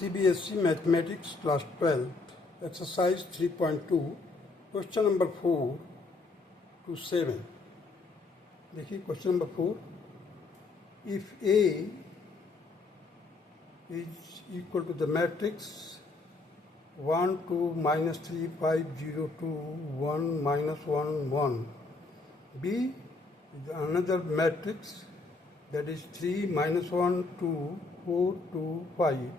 CBSE Mathematics Class 12 Exercise 3.2 Question number 4 to 7. देखिए question number 4. If A is equal to the matrix 1 2 minus 3 5 0 2 1 minus 1 1, B is another matrix that is 3 minus 1 2 4 2 5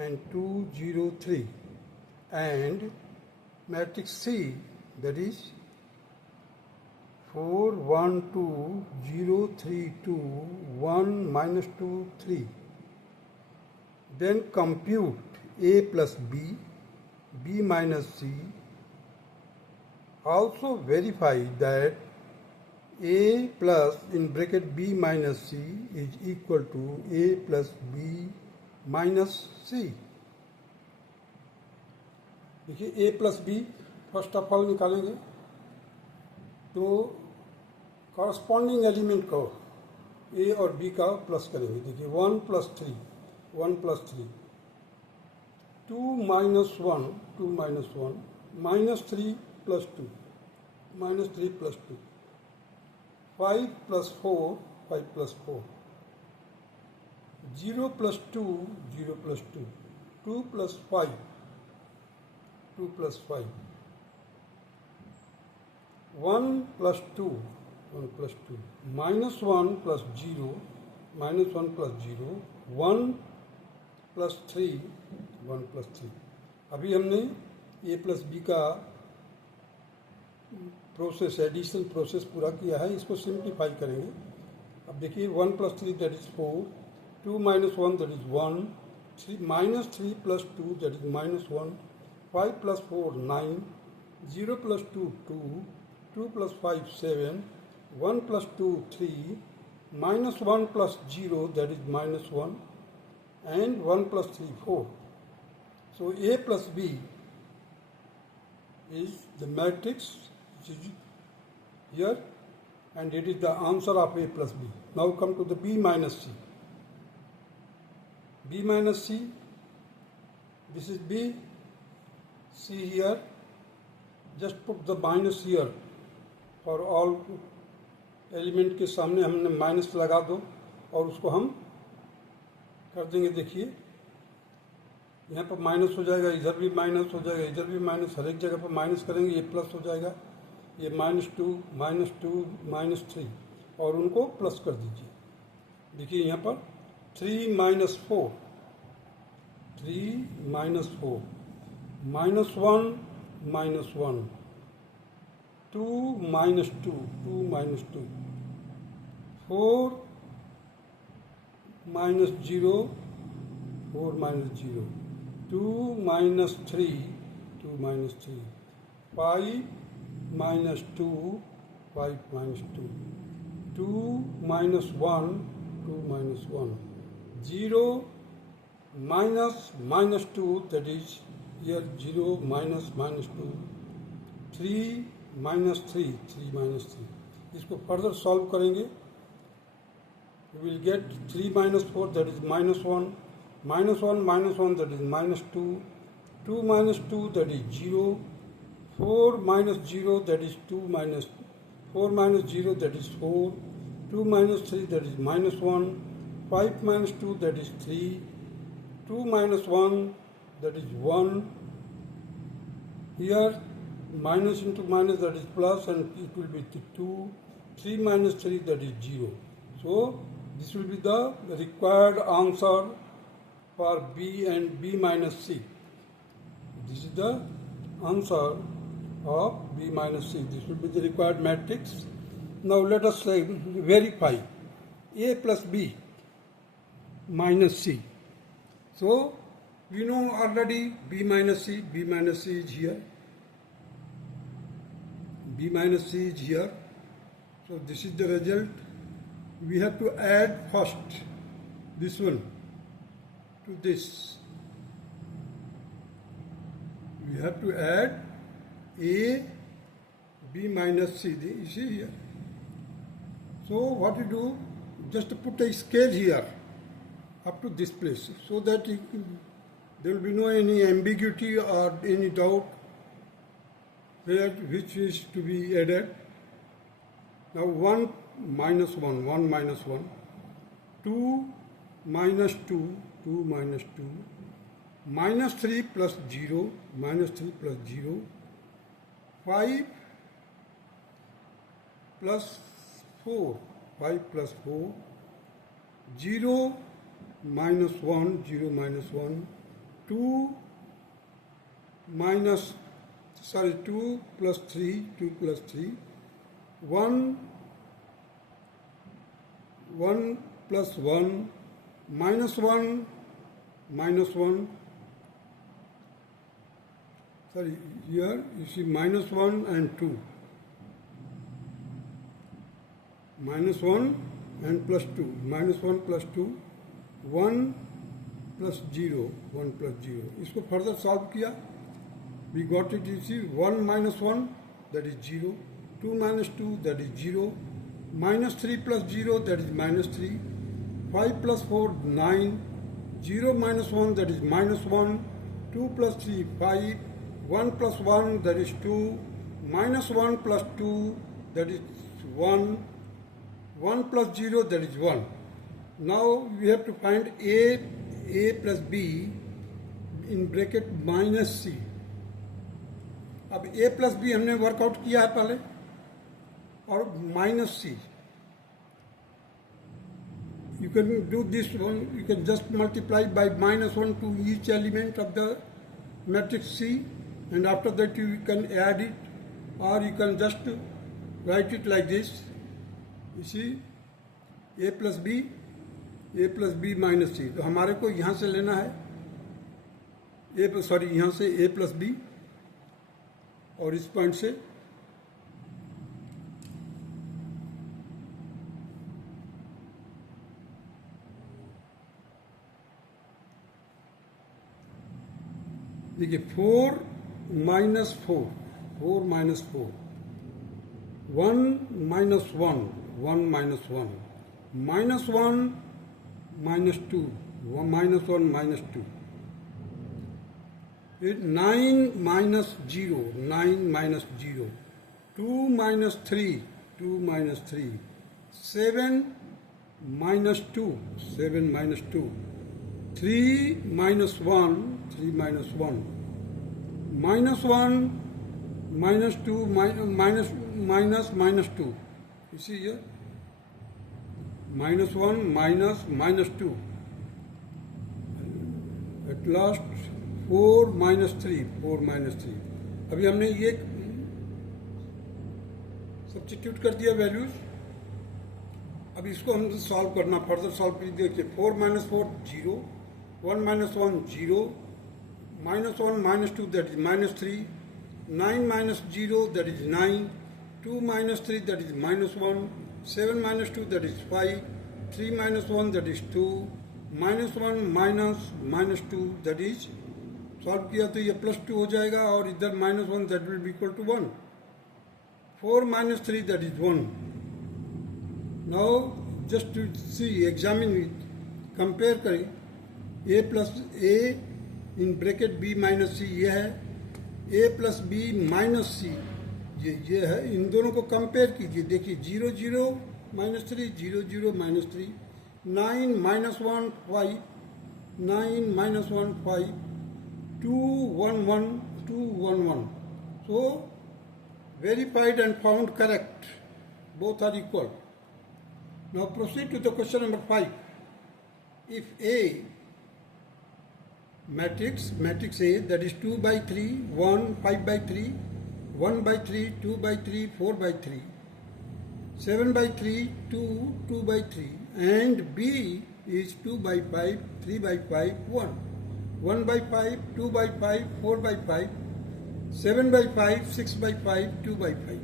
and 2 0 3, and matrix C that is 4 1 2 0 3 2 1 minus 2 3. Then compute A plus B, B minus C. Also verify that A plus in bracket B minus C is equal to A plus B minus C. देखिए A plus B first of all निकालेंगे तो corresponding element को A और B का plus करेंगे. देखिए 1 plus 3 2 minus 1 2 minus 1 minus 3 plus 2 5 plus 4 5 plus 4 0 plus 2 0 plus 2 2 plus 5 2 plus 5 1 plus 2 1 plus 2 minus 1 plus 0 minus 1 plus 0 1 plus 3 1 plus 3. अभी हमने A प्लस बी का प्रोसेस एडिशन प्रोसेस पूरा किया है. इसको सिंप्लीफाई करेंगे. अब देखिए 1 plus 3 that is 4 2 minus 1 that is 1 3 minus 3 plus 2 that is minus 1 5 plus 4 9 0 plus 2 2 2 plus 5 7 1 plus 2 3 minus 1 plus 0 that is minus 1 and 1 plus 3 4. So A plus B is the matrix which is here and it is the answer of A plus B. Now come to the B minus C. B minus C, this is B, C here, just put the minus here for all element के सामने हमने minus लगा दो और उसको हम कर देंगे. देखिए यहाँ पर माइनस हो जाएगा, इधर भी माइनस हो जाएगा, इधर भी माइनस, हर एक जगह पर माइनस करेंगे. ये प्लस हो जाएगा, ये -2 -3 और उनको प्लस कर दीजिए. देखिए यहाँ पर 3 minus 4 minus 1 minus 1 2 minus 2 4 minus 0 2 minus 3 5 minus 2 2 minus 1 0 minus 2 that is here 0 minus 2 3 minus 3 इसको फर्दर सॉल्व करेंगे. you will get 3 minus 4 that is minus 1 minus 1 that is minus 2 2 minus 2 that is 0 4 minus 0 that is 2 minus 4 minus 0 that is 4 2 minus 3 that is minus 1 5 minus 2 that is 3 2 minus 1 that is 1. Here minus into minus that is plus and it will be 2. 3 minus 3 that is 0. So this will be the required answer for B and B minus C. This is the answer of B minus C. This will be the required matrix. Now let us verify A plus B minus C. So we know already B minus C is here. B minus C is here. So this is the result. We have to add first this one to this. We have to add A B minus C. You see here. So what you do? Just put a scale here up to this place so that there will be no any ambiguity or any doubt where which is to be added. Now 1 minus 1, 1 minus 1, 2 minus 2, 2 minus 2, minus 3 plus 0, minus 3 plus 0, 5 plus 4, 5 plus 4, 0 minus 1, 0 minus 1, 2 plus 3, 2 plus 3, 1 plus 1, minus 1, minus 1, sorry, here you see minus 1 and 2, minus 1 and plus 2, minus 1 plus 2, 1 plus 0, 1 plus 0. इसको further solve किया, we got it, you see 1 minus 1, that is 0, 2 minus 2, that is 0, minus 3 plus 0, that is minus 3, 5 plus 4, 9, 0 minus 1, that is minus 1, 2 plus 3, 5, 1 plus 1, that is 2, minus 1 plus 2, that is 1, 1 plus 0, that is 1. Now we have to find A plus B in bracket minus C. अब A plus B हमने workout किया है पहले, और minus C. You can do this one, you can just multiply by minus 1 to each element of the matrix C, and after that you can add it, or you can just write it like this. You see, A plus B minus C. तो हमारे को यहाँ से लेना है यहाँ से A plus B, और इस पॉइंट से देखिए 4 minus 4, 4 minus 4, 1 minus 1, 1 minus 1, minus 1 minus 2, 1 minus 1 minus 2, 9 minus 0, 9 minus 0, 2 minus 3, 2 minus 3, 7 minus 2, 7 minus 2, 3 minus 1, 3 minus 1, minus 1, minus 2, minus 2. You see here? Minus 1, minus 2. At last 4 minus 3, 4 minus 3. अभी हमने ये substitute कर दिया values. अब इसको हम सॉल्व करना, further solve कर देखिए. 4 minus 4, 0. 1 minus 1, 0. Minus 1 minus 2, that is minus 3. 9 minus 0, that is 9. 2 minus 3, that is minus 1. 7 minus 2, that is 5. 3 minus 1, that is 2. Minus 1 minus 2, that is, solve किया तो ये प्लस 2 हो जाएगा, और इधर minus 1, that will be equal to 1. 4 minus 3, that is 1. Now just to see, examine it, compare करें. A plus A in bracket B minus C ये है, A plus B minus C ये है. इन दोनों को कंपेयर कीजिए. देखिए 0 0 minus 3, 0 0 minus 3, 9 minus 1 5, 9 minus 1 5, 2 1 1, 2 1 1. So verified and found correct. Both are equal. Now proceed to the question number 5. If A matrix A, that is 2 by 3, 1, 5 by 3, 1 by 3, 2 by 3, 4 by 3, 7 by 3, 2, 2 by 3, and B is 2 by 5, 3 by 5, 1, 1 by 5, 2 by 5, 4 by 5, 7 by 5, 6 by 5, 2 by 5.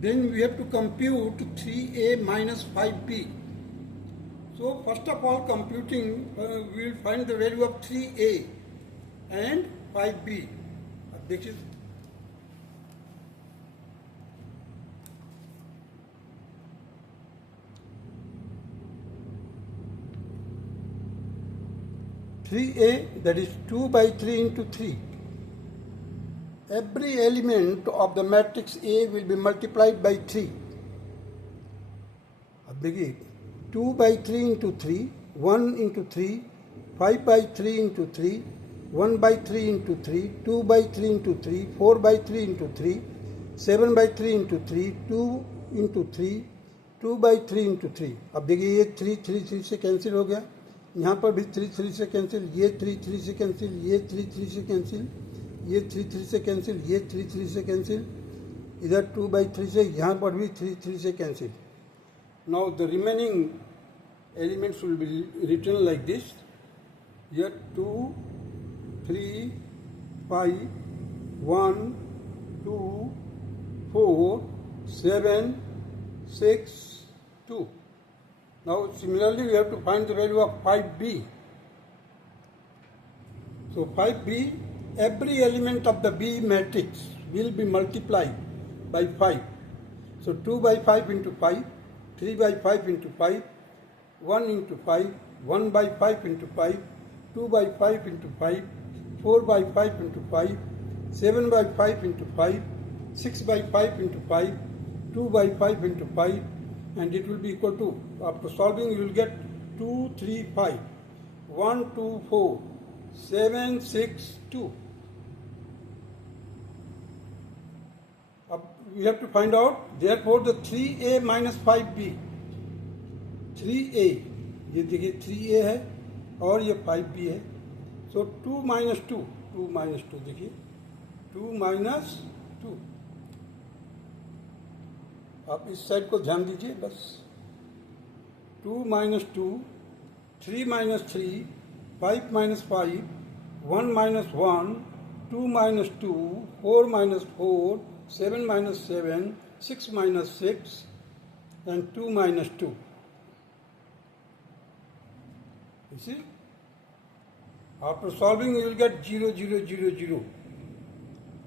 Then we have to compute 3A minus 5B. So first of all, computing, we will find the value of 3A and 5B. देखिए, 3a, that is 2 by 3 into 3. Every element of the matrix A will be multiplied by 3. अब देखिए 2 by 3 into 3, 1 into 3, 5 by 3 into 3, 1 by 3 into 3, 2 by 3 into 3, 4 by 3 into 3, 7 by 3 into 3, 2 into 3, 2 by 3 into 3. अब देखिए ये 3 3 3 से cancel हो गया, यहाँ पर भी 3 3 से कैंसिल, ये 3 3 से कैंसिल, ये 3 3 से कैंसिल, ये 3 3 से कैंसिल, ये 3 3 से कैंसिल, इधर 2 by 3 से, यहाँ पर भी 3 3 से cancel. Now the remaining elements will be written like this. Here 2, 3, 5, 1, 2, 4, 7, 6, 2. Now similarly we have to find the value of 5b. So 5b, every element of the B matrix will be multiplied by 5. So 2 by 5 into 5, 3 by 5 into 5, 1 into 5, 1 by 5 into 5, 2 by 5 into 5, 4 by 5 into 5, 7 by 5 into 5, 6 by 5 into 5, 2 by 5 into 5, and it will be equal to, after solving you will get 2, 3, 5, 1, 2, 4, 7, 6, 2. We have to find out, therefore the 3a minus 5b, 3a, ये देखिए 3a है और ये 5b है, so 2 minus 2, 2 minus 2 देखिए 2 minus 2. आप इस side को ध्यान दीजिए बस. 2 minus 2, 3 minus 3, 5 minus 5, 1 minus 1, 2 minus 2, 4 minus 4, 7 minus 7, 6 minus 6, and 2 minus 2. You see? After solving, you will get 0, 0, 0, 0.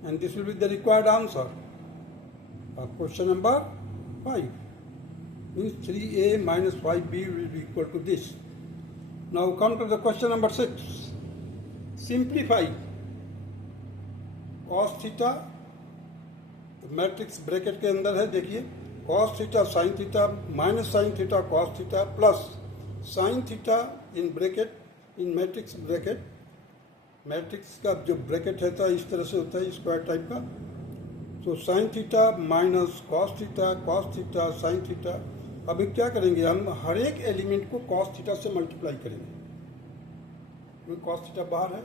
And this will be the required answer. Question number 5. Means 3a minus 5b will be equal to this. Now come to the question number 6. Simplify cos theta, matrix bracket के अंदर है, देखिए cos theta sin theta minus sin theta cos theta plus sin theta in bracket, in matrix bracket. Matrix का जो bracket रहता है इस तरह से होता है, स्क्वायर टाइप का. तो sin theta minus cos theta sin theta. अभी क्या करेंगे, हम हर एक एलिमेंट को cos थीटा से मल्टीप्लाई करेंगे, क्योंकि cos थीटा बाहर है.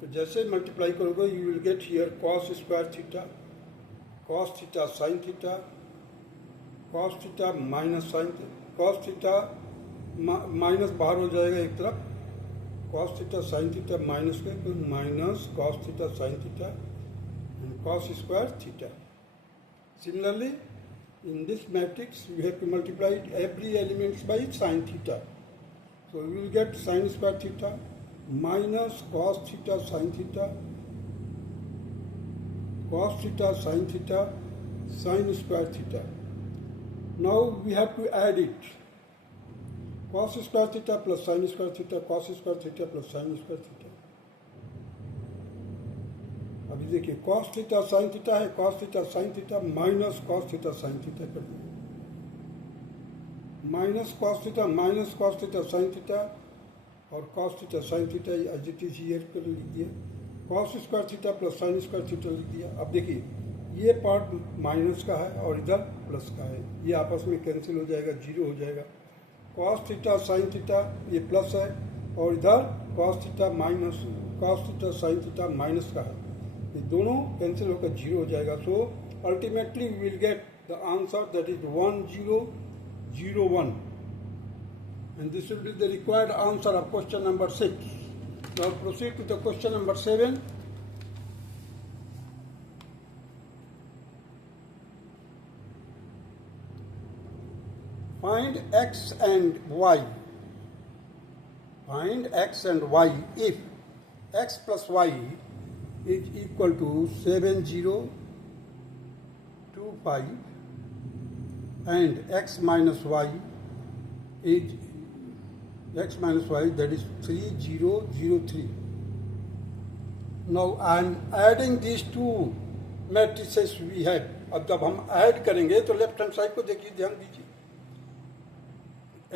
तो जैसे मल्टीप्लाई करोगे you will get here cos square theta, cos theta sin theta, cos theta minus sin, cos theta minus बाहर हो जाएगा एक तरफ, cos theta sin theta minus के, तो minus cos theta sin theta and cos square theta. Similarly, in this matrix we have to multiply every element by sin theta. So we will get sin square theta minus cos theta sin theta, cos theta sin theta, sin square theta. Now we have to add it. Cos square theta plus sin square theta, cos square theta plus sin square theta. अभी देखिए cos theta sin theta है, cos theta sin theta minus cos theta sin theta कर दिए, minus cos theta sin theta और cos theta sin theta as it is here कर लिख दिया, cos square theta plus sin square theta लिख दिया. अब देखिए ये पार्ट माइनस का है और इधर प्लस का है, ये आपस में कैंसिल हो जाएगा, जीरो हो जाएगा. cos थीटा sin थीटा ये प्लस है और इधर cos theta minus, cos theta sin theta minus का है, ये दोनों कैंसिल होकर जीरो हो जाएगा. So ultimately we will get the answer that is 1001, and this will be the required answer of question number 6. Now proceed to the question number 7. Find x and y. Find x and y if x plus y is equal to 7025 and x minus y is x minus y, that is 3 0 0 3. Now I am adding these two matrices we had. अब जब हम add करेंगे तो left hand side को देखिए, ध्यान दीजिए,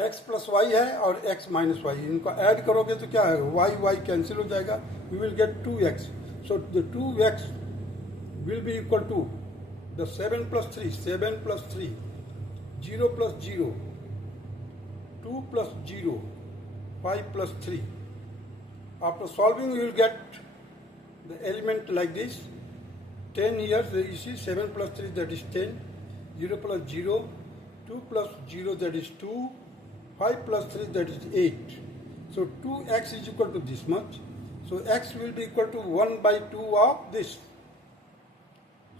x plus Y है और x माइनस वाई, इनको ऐड करोगे तो क्या है, y y कैंसिल हो जाएगा, you will get 2x. So the 2x will be equal to the 7 plus 3, 7 plus 3, 0 plus 0, 2 plus 0, 5 plus 3. After solving you will get the element like this. 10 here, you see 7 plus 3, that is 10, 0 plus 0, 2 plus 0, that is 2, 5 plus 3, that is 8. So 2x is equal to this much. So x will be equal to 1 by 2 of this.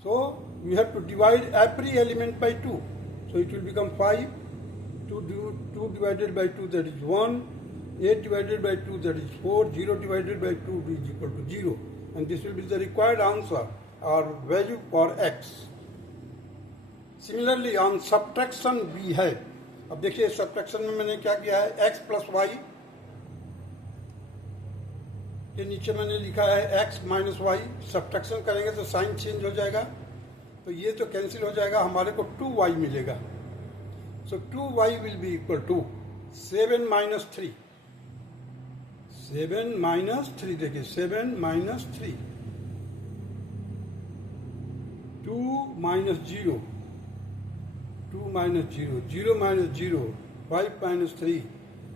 So we have to divide every element by 2. So it will become 5, 2 divided by 2, that is 1, 8 divided by 2, that is 4, 0 divided by 2 is equal to 0. And this will be the required answer or value for x. Similarly on subtraction we have, अब देखिए subtraction में मैंने क्या किया है, x plus y के नीचे मैंने लिखा है x minus y. सब्ट्रैक्शन करेंगे तो साइन चेंज हो जाएगा, तो ये तो कैंसिल हो जाएगा, हमारे को 2y मिलेगा. So 2y will be equal to 7 minus 3. 7 minus 3, देखिए 7 minus 3, 2 minus 0, 2 minus 0, 0 minus 0, 5 minus 3.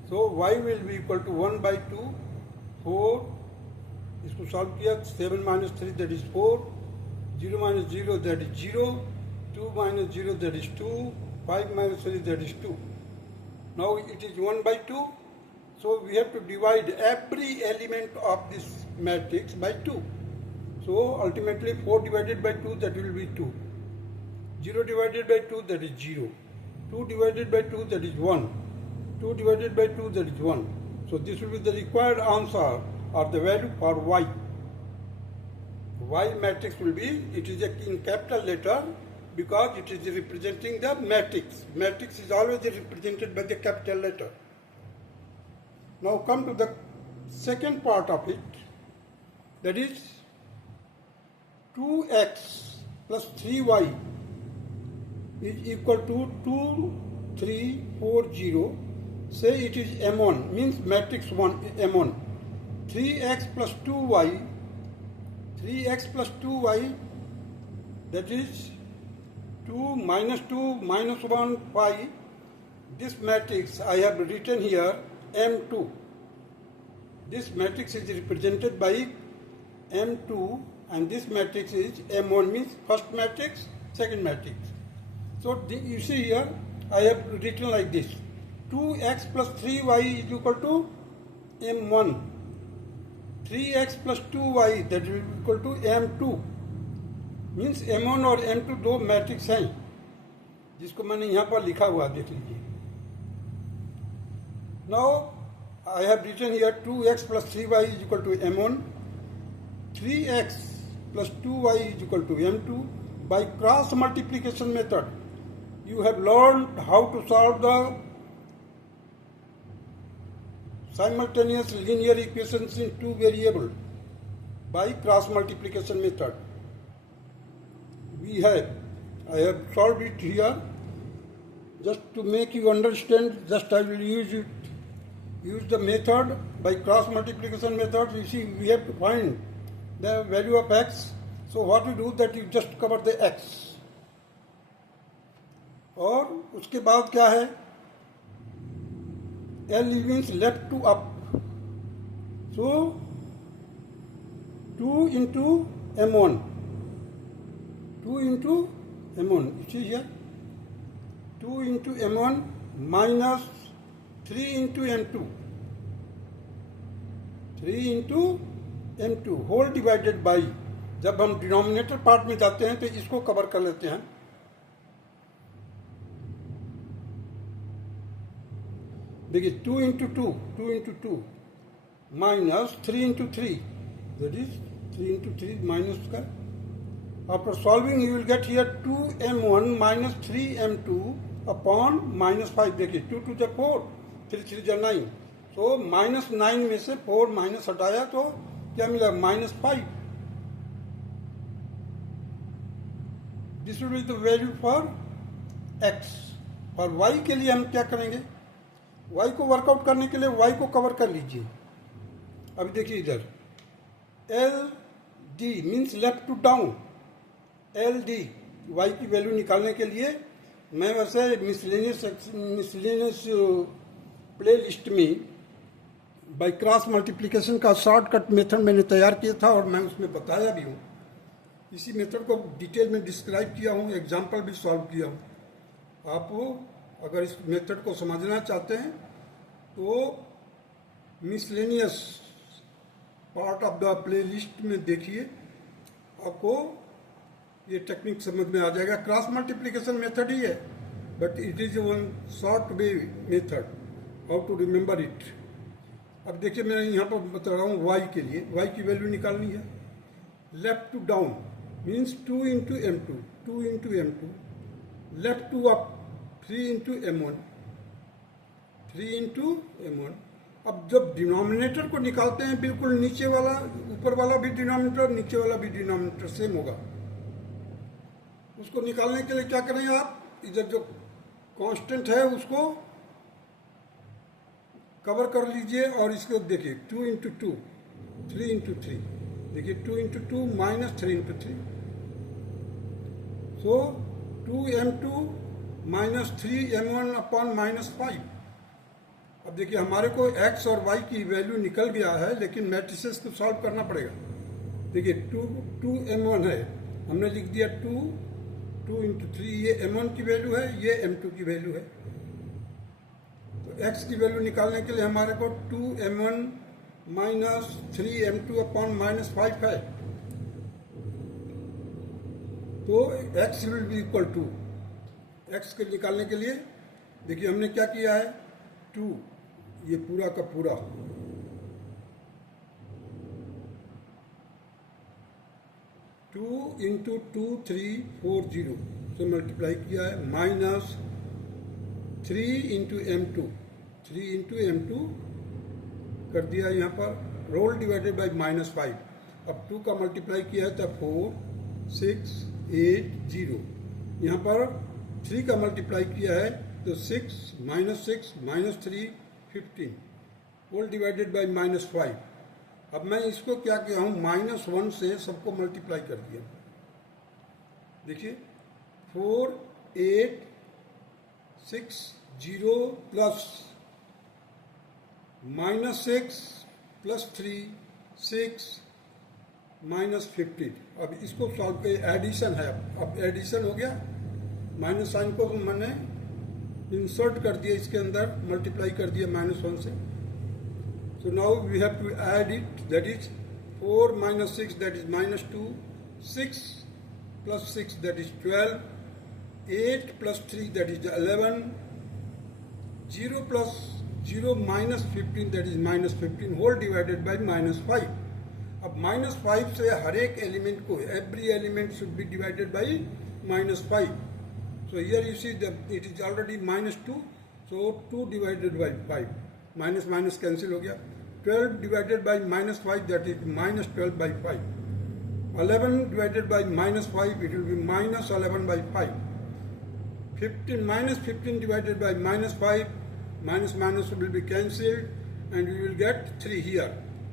So y will be equal to 1 by 2, 4. इसको सॉल्व किया, 7 minus 3, that is 4, 0 minus 0, that is 0, 2 minus 0, that is 2, 5 minus 3, that is 2. Now it is 1 by 2. So we have to divide every element of this matrix by 2. So ultimately 4 divided by 2, that will be 2. 0 divided by 2, that is 0. 2 divided by 2, that is 1. 2 divided by 2, that is 1. So this will be the required answer or the value for y. Y matrix will be, it is in capital letter because it is representing the matrix. Matrix is always represented by the capital letter. Now come to the second part of it, that is 2x plus 3y is equal to 2, 3, 4, 0. Say it is M1, means matrix 1 M1. 3x plus 2y, 3x plus 2y, that is 2 minus 1, 5. This matrix I have written here M2. This matrix is represented by M2 and this matrix is M1, means first matrix, second matrix. So you see here I have written like this. 2x plus 3y is equal to M1. 3x plus 2y, that will be equal to M2. Means M1 और M2 दो matrix हैं, जिसको मैंने यहाँ पर लिखा हुआ देख लीजिए. Now I have written here 2x plus 3y is equal to M1, 3x plus 2y is equal to M2. By cross multiplication method, you have learned how to solve the simultaneous linear equations in two variables by cross multiplication method. I have solved it here. Just to make you understand, just I will use the method by cross multiplication method. You see, we have to find the value of x. So what we do that you just cover the x. और उसके बाद क्या है, L means left to up. So 2 into M1. 2 into M1. You see here, 2 into M1 minus 3 into M2. 3 into M2 whole divided by, जब हम denominator part में जाते हैं तो इसको कवर कर लेते हैं. देखिए 2 into 2 minus 3 into 3, that is 3 into 3 minus का. After solving you will get here 2m1 minus 3m2 upon minus 5. देखिए 2 to the 4, 3 3 9. तो -9 में से 4 माइनस हटाया तो क्या मिला? -5। This will be the value for x। और y के लिए हम क्या करेंगे? y को वर्कआउट करने के लिए y को कवर कर लीजिए। अभी देखिए इधर LD means left to down. LD y की वैल्यू निकालने के लिए मैं वैसे मिसलेनियस प्ले लिस्ट में बाय क्रॉस मल्टीप्लिकेशन का शॉर्टकट मेथड मैंने तैयार किया था और मैं उसमें बताया भी हूँ। इसी मेथड को डिटेल में डिस्क्राइब किया हूँ, एग्जाम्पल भी सॉल्व किया हूँ। आप अगर इस मेथड को समझना चाहते हैं तो miscellaneous part of the play list में देखिए, आपको ये टेक्निक समझ में आ जाएगा। क्रॉस मल्टीप्लिकेशन मेथड ही है, but it is one short way method, how to remember it. अब देखिए मैं यहाँ पर बता रहा हूँ y के लिए, y की वैल्यू निकालनी है। Left to down means 2 into m2, 2 into m2। Left to up 3 into m1, 3 into m1। अब जब डिनोमिनेटर को निकालते हैं, बिल्कुल नीचे वाला, ऊपर वाला भी डिनोमिनेटर, नीचे वाला भी डिनोमिनेटर सेम होगा। उसको निकालने के लिए क्या करेंगे आप? इधर जो कांस्टेंट है उसको कवर कर लीजिए और इसको देखिए 2 इंटू 2, 3 इंटू 3। देखिए 2 इंटू 2 माइनस 3 इंटू 3। सो 2m2 माइनस 3m1 अपॉन -5। अब देखिए हमारे को x और y की वैल्यू निकल गया है, लेकिन मैट्रिसेस को सॉल्व करना पड़ेगा। देखिए 2m1 है, हमने लिख दिया 2 इंटू 3। ये m1 की वैल्यू है, ये m2 की वैल्यू है। तो x की वैल्यू निकालने के लिए हमारे को 2m1 माइनस 3m2 अपॉन -5 है। तो x will be equal to, x के निकालने के लिए देखिए हमने क्या किया है, 2 ये पूरा का पूरा, टू इंटू 2 3 4 0 से मल्टीप्लाई किया है, minus 3 into m2, 3 into m2 कर दिया यहाँ पर, रोल डिवाइडेड बाई -5। अब 2 का मल्टीप्लाई किया है तो 4 6 8 0। यहाँ पर 3 का मल्टीप्लाई किया है तो 6 माइनस 3 15, होल डिवाइडेड बाई -5। अब मैं इसको क्या किया हूँ, -1 से सबको मल्टीप्लाई कर दिया। देखिए 4 8 6 0 प्लस -6 प्लस 3 6 माइनस 15। अब इसको सॉल्व कर, एडिशन है, अब एडिशन हो गया। माइनस साइन को मैंने इंसर्ट कर दिया इसके अंदर, मल्टीप्लाई कर दिया -1 से। So now we have to add it, that is 4 minus 6 that is -2, 6 plus 6 that is 12, 8 plus 3 that is 11, 0 plus 0 minus 15 that is -15, whole divided by -5। अब -5 से हर एक एलिमेंट को, every element should be divided by -5। So here you see that it is already -2, so 2 divided by 5, minus minus cancel हो गया। 12 divided by -5 that is -12 by 5, 11 divided by -5 it will be -11 by 5, 15 -15 divided by -5, minus will be cancelled and we will get 3 here.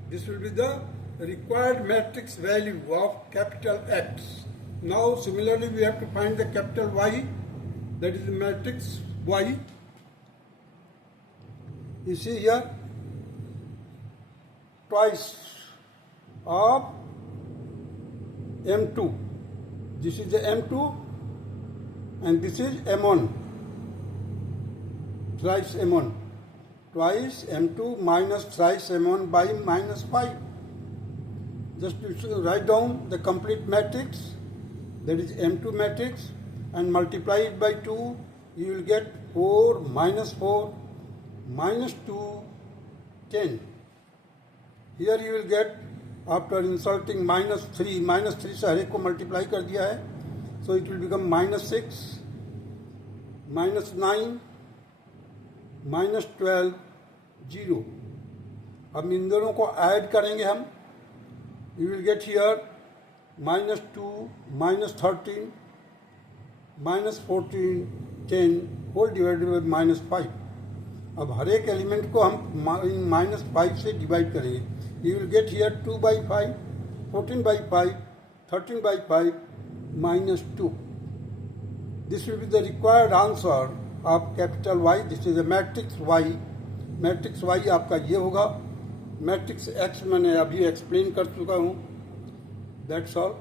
This will be the required matrix value of capital X. Now similarly we have to find the capital Y, that is the matrix Y. You see here twice of M2. This is the M2 and this is M1. Thrice M1. Twice M2 minus thrice M1 by -5. Just to write down the complete matrix, that is M2 matrix, and multiply it by 2, you will get 4 minus 4 minus 2 10. Here you will get, after inserting -3 से हर एक को multiply कर दिया है, so it will become -6 -9 -12 0 अब इन दोनों को ऐड करेंगे हम. You will get here -2 -13 -14 10 whole divided by -5. अब हर एक एलिमेंट को हम -5 से डिवाइड करेंगे. You will get here 2/5 14/5 13/5 -2. This will be the required answer of capital Y. This is a matrix Y. Matrix Y आपका ये होगा. मैट्रिक्स X मैंने अभी एक्सप्लेन कर चुका हूँ. That's all.